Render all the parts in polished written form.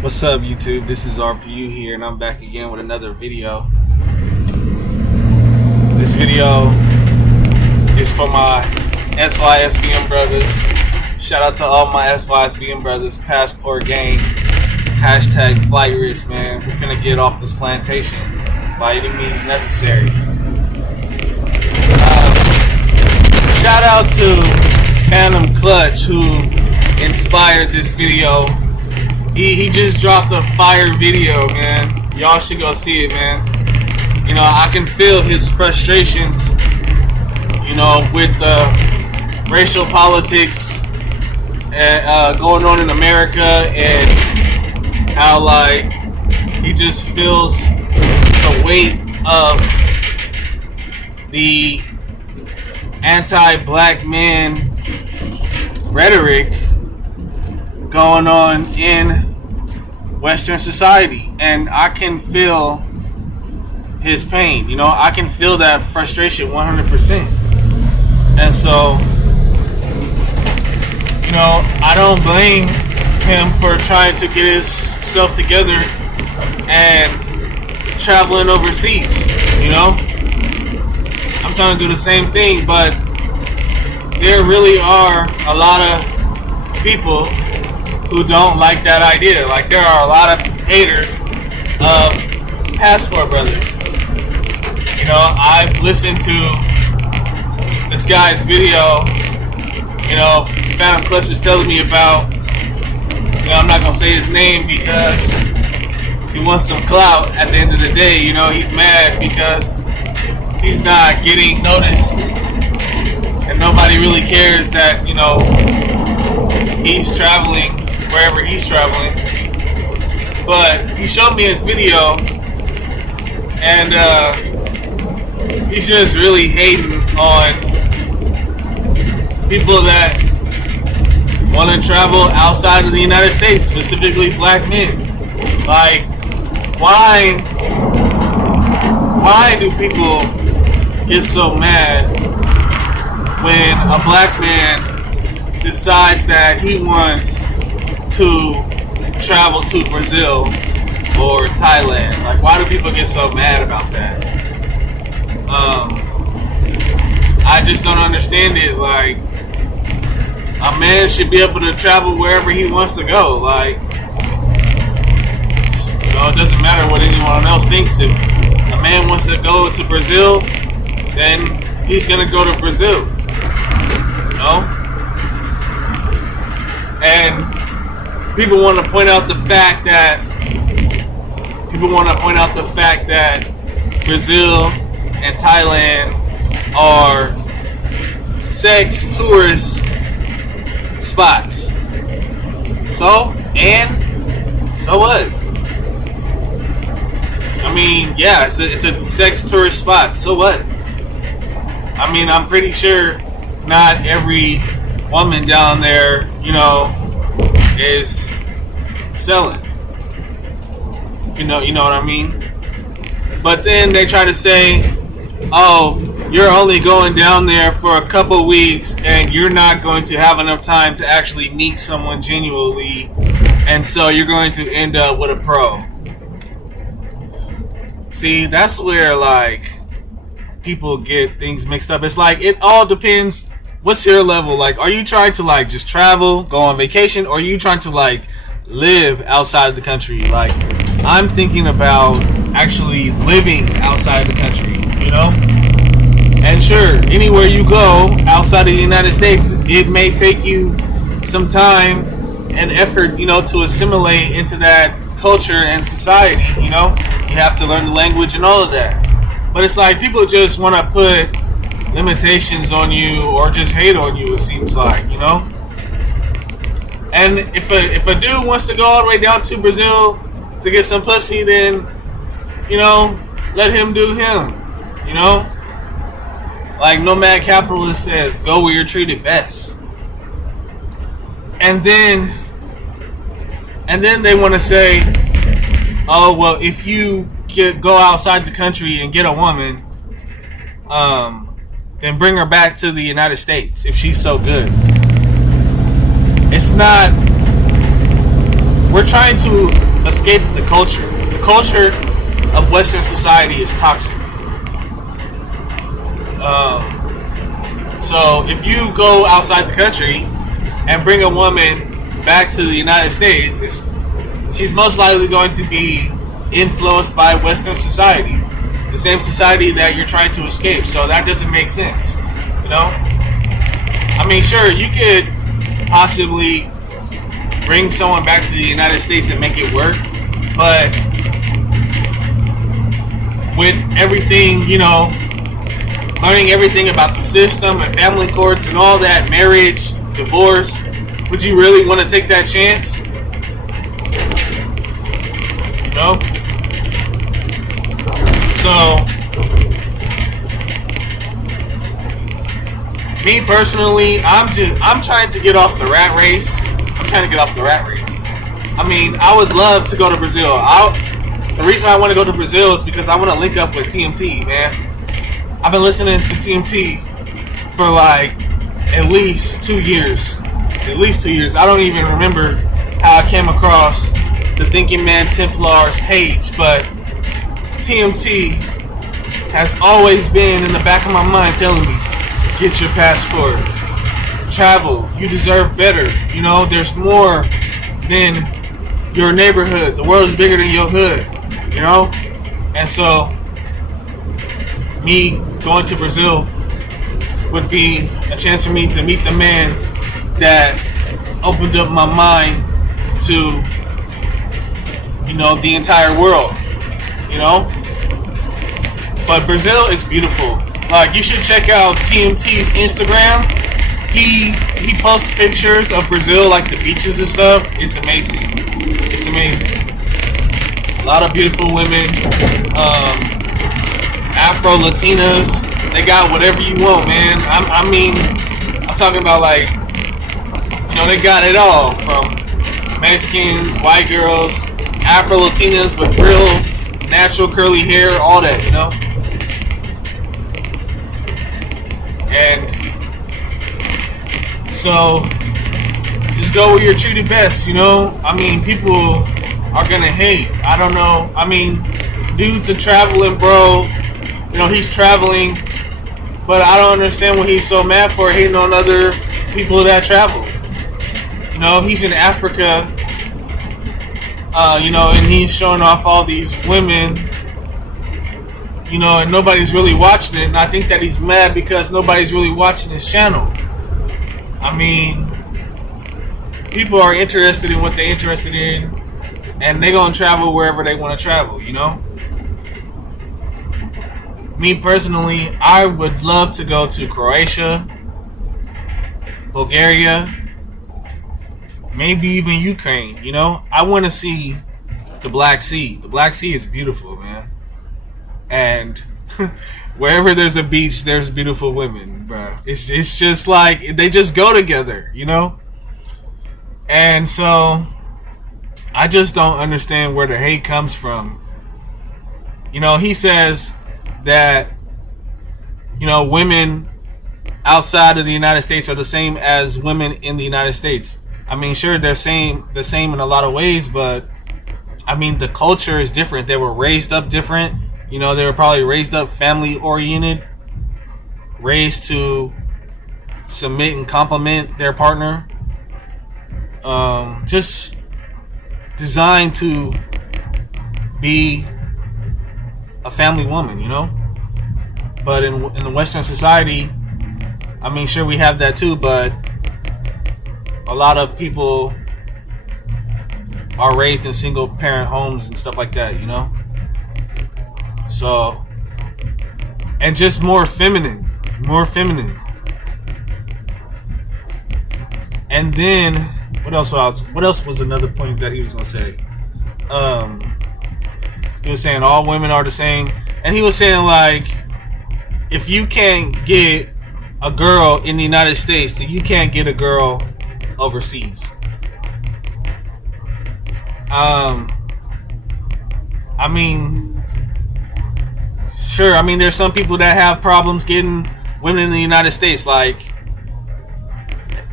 What's up, YouTube? This is RPU here, and I'm back again with another video. This video is for my SYSBM brothers. Shout out to all my SYSBM brothers, Passport Gang, hashtag flight risk, man. We're finna get off this plantation by any means necessary. Shout out to Phantom Clutch, who inspired this video. He just dropped a fire video, man. Y'all should go see it, man. You know, I can feel his frustrations, you know, with the racial politics going on in America, and how, like, he just feels the weight of the anti-black man rhetoric going on in Western society, and I can feel his pain. You know, I can feel that frustration 100%. And so, you know, I don't blame him for trying to get himself together and traveling overseas. You know, I'm trying to do the same thing, but there really are a lot of people who don't like that idea. Like, there are a lot of haters of Passport Brothers. You know, I've listened to this guy's video. You know, Phantom Clutch was telling me about. You know, I'm not gonna say his name because he wants some clout. At the end of the day, you know, he's mad because he's not getting noticed, and nobody really cares that, you know, he's traveling wherever he's traveling. But he showed me his video, and he's just really hating on people that want to travel outside of the United States, specifically black men. Like, why do people get so mad when a black man decides that he wants to travel to Brazil or Thailand? Like, why do people get so mad about that? I just don't understand it. Like, a man should be able to travel wherever he wants to go. Like, you know, it doesn't matter what anyone else thinks. If a man wants to go to Brazil, then he's gonna go to Brazil. You know? And people want to point out the fact that Brazil and Thailand are sex tourist spots. So what? I mean, yeah, it's a sex tourist spot. So what? I mean, I'm pretty sure not every woman down there, you know, is selling. You know what I mean? But then they try to say, oh, you're only going down there for a couple weeks and you're not going to have enough time to actually meet someone genuinely, and so you're going to end up with a pro. See, that's where, like, people get things mixed up. It's like, it all depends. What's your level? Like, are you trying to, like, just travel, go on vacation, or are you trying to, like, live outside of the country? Like, I'm thinking about actually living outside of the country, you know? And sure, anywhere you go outside of the United States, it may take you some time and effort, you know, to assimilate into that culture and society, you know? You have to learn the language and all of that. But it's like, people just want to put limitations on you or just hate on you, it seems like, you know? And if a dude wants to go all the way down to Brazil to get some pussy, then, you know, let him do him, you know? Like Nomad Capitalist says, go where you're treated best. And then they want to say, oh, well, if you go outside the country and get a woman, then bring her back to the United States if she's so good. It's not we're trying to escape the culture. The culture of Western society is toxic. So if you go outside the country and bring a woman back to the United States, she's most likely going to be influenced by Western society, the same society that you're trying to escape. So that doesn't make sense, you know? I mean, sure, you could possibly bring someone back to the United States and make it work, but with everything, you know, learning everything about the system and family courts and all that, marriage, divorce, would you really want to take that chance? You know? So, me personally, I'm trying to get off the rat race. I mean, I would love to go to Brazil. The reason I want to go to Brazil is because I want to link up with TMT, man. I've been listening to TMT for like at least 2 years. I don't even remember how I came across the Thinking Man Templar's page, but TMT has always been in the back of my mind telling me, get your passport, travel, you deserve better. You know, there's more than your neighborhood. The world is bigger than your hood, you know? And so me going to Brazil would be a chance for me to meet the man that opened up my mind to, you know, the entire world, you know? But Brazil is beautiful. Like, you should check out TMT's Instagram. He posts pictures of Brazil, like the beaches and stuff. It's amazing. A lot of beautiful women. Afro Latinas, they got whatever you want, man. I mean, I'm talking about, like, you know, they got it all, from Mexicans, white girls, Afro Latinas with real natural curly hair, all that, you know. And so just go where you're treated best, you know. I mean, people are gonna hate. I don't know. I mean, dudes are traveling, bro. You know, he's traveling, but I don't understand what he's so mad for, hating on other people that travel. You know, he's in Africa, you know, and he's showing off all these women, you know, and nobody's really watching it. And I think that he's mad because nobody's really watching his channel. I mean, people are interested in what they're interested in, and they're going to travel wherever they want to travel, you know? Me personally, I would love to go to Croatia, Bulgaria, maybe even Ukraine, you know? I want to see the Black Sea. The Black Sea is beautiful, man. And wherever there's a beach, there's beautiful women, bro. It's just like, they just go together, you know? And so, I just don't understand where the hate comes from. You know, he says that, you know, women outside of the United States are the same as women in the United States. I mean, sure, they're the same in a lot of ways, but I mean, the culture is different. They were raised up different. You know, they were probably raised up family oriented, raised to submit and compliment their partner. Just designed to be a family woman, you know? But in the Western society, I mean, sure, we have that too, but a lot of people are raised in single parent homes and stuff like that, you know? So, and just more feminine. And then, what else was another point that he was going to say? He was saying all women are the same. And he was saying, like, if you can't get a girl in the United States, then you can't get a girl overseas. I mean, sure, I mean, there's some people that have problems getting women in the United States, like,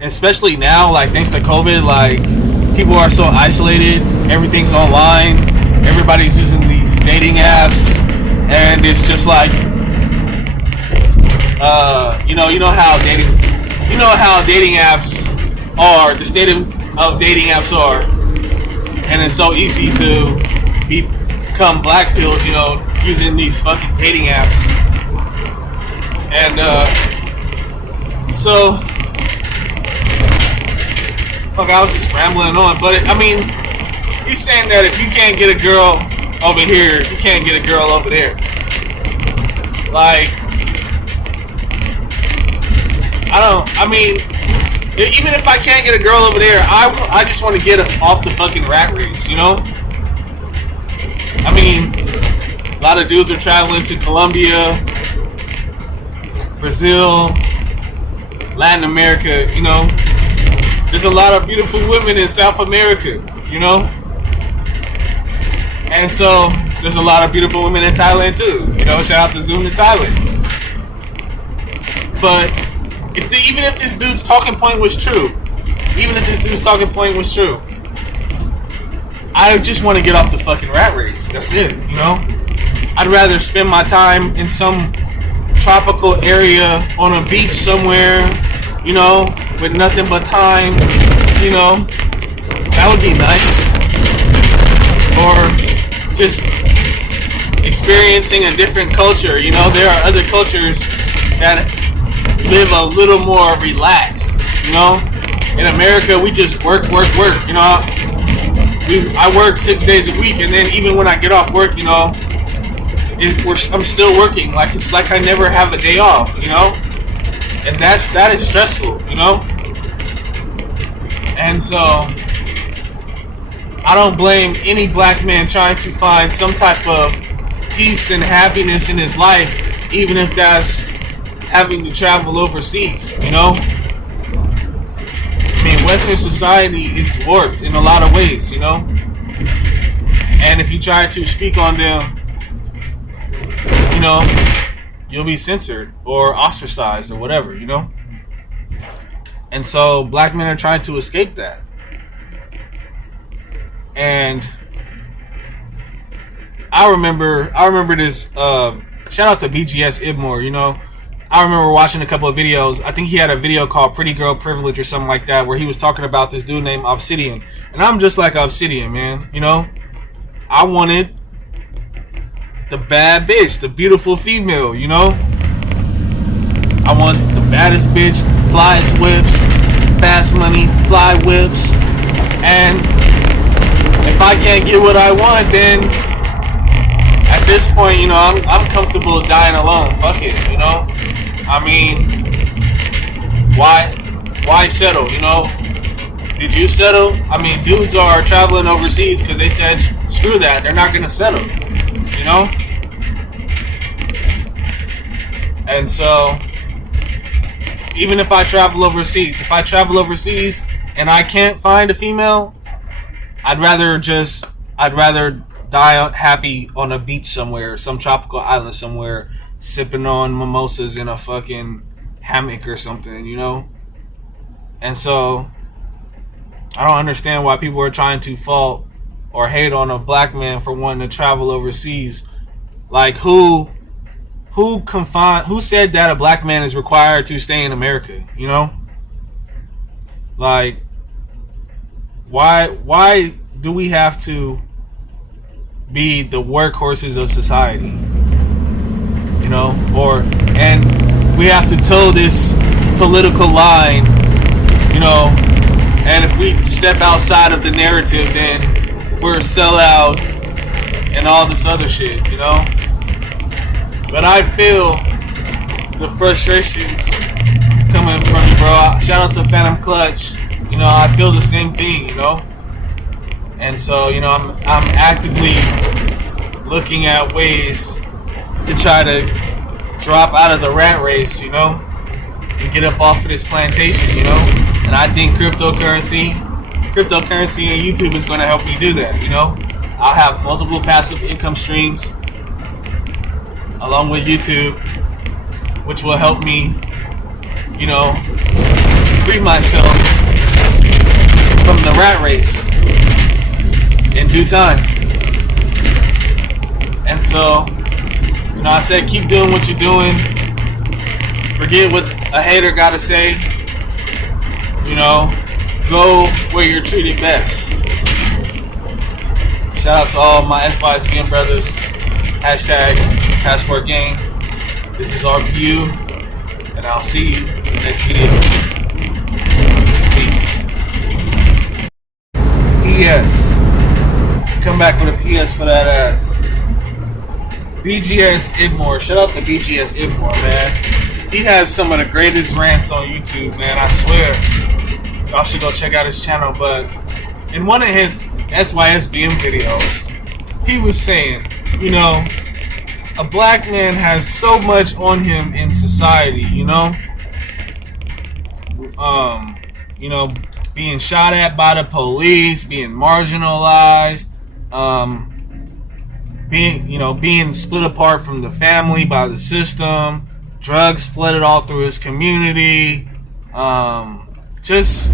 especially now, like, thanks to COVID, like, people are so isolated. Everything's online. Everybody's using these dating apps, and it's just like, you know how dating apps are. The state of dating apps are, and it's so easy to become blackpilled, using these fucking dating apps. And so, fuck, I was just rambling on. But he's saying that if you can't get a girl over here, you can't get a girl over there. Like, even if I can't get a girl over there, I just want to get off the fucking rat race, A lot of dudes are traveling to Colombia, Brazil, Latin America, There's a lot of beautiful women in South America, And so, there's a lot of beautiful women in Thailand too, Shout out to Zoom to Thailand. But, even if this dude's talking point was true, I just want to get off the fucking rat race. That's it, I'd rather spend my time in some tropical area on a beach somewhere, with nothing but time, That would be nice. Or just experiencing a different culture, There are other cultures that live a little more relaxed, In America, we just work. I work 6 days a week, and then even when I get off work, I'm still working. Like, it's like I never have a day off, And that is stressful, And so, I don't blame any black man trying to find some type of peace and happiness in his life, even if that's having to travel overseas, Western society is warped in a lot of ways, And if you try to speak on them, you'll be censored or ostracized or whatever, And so black men are trying to escape that. And I remember this, shout out to BGS Ibmore, I remember watching a couple of videos. I think he had a video called Pretty Girl Privilege or something like that, where he was talking about this dude named Obsidian. And I'm just like Obsidian, man, I wanted the bad bitch, the beautiful female, I want the baddest bitch, the flyest whips, fast money, fly whips. And if I can't get what I want, then at this point, I'm comfortable dying alone. Fuck it, why settle, Did you settle? Dudes are traveling overseas because they said, screw that, they're not gonna settle, And so, even if I travel overseas, and I can't find a female, I'd rather die happy on a beach somewhere, some tropical island somewhere, sipping on mimosas in a fucking hammock or something, And so, I don't understand why people are trying to fault or hate on a black man for wanting to travel overseas. Like, who said that a black man is required to stay in America, Like, why do we have to be the workhorses of society, and we have to toe this political line, and if we step outside of the narrative, then we're a sellout and all this other shit, But I feel the frustrations coming from you, bro. Shout out to Phantom Clutch. I feel the same thing, And so, I'm actively looking at ways to try to drop out of the rat race, and get up off of this plantation, And I think cryptocurrency and YouTube is going to help me do that, I'll have multiple passive income streams along with YouTube, which will help me, free myself from the rat race in due time. And so, you know, I said keep doing what you're doing. Forget what a hater gotta say. You know, go where you're treated best. Shout out to all my SYSBM brothers. Hashtag Passport Gang. This is RPU, and I'll see you in the next video. Peace. PS. Come back with a PS for that ass. BGS Idmore. Shout out to BGS Idmore, man. He has some of the greatest rants on YouTube, man. I swear. Y'all should go check out his channel. But in one of his SYSBM videos, he was saying, you know, a black man has so much on him in society, you know, being shot at by the police, being marginalized, being split apart from the family by the system, drugs flooded all through his community, just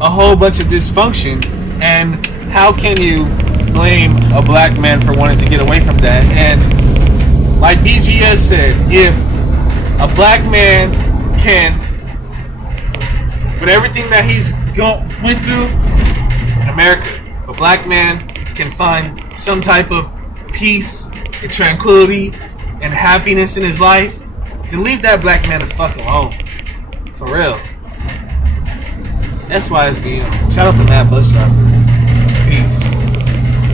a whole bunch of dysfunction. And how can you blame a black man for wanting to get away from that? And like BGS said, if a black man can, with everything that he's went through in America, a black man can find some type of peace and tranquility and happiness in his life, then leave that black man the fuck alone. For real. That's why it's BM. Shout out to Matt Bus Driver. Peace.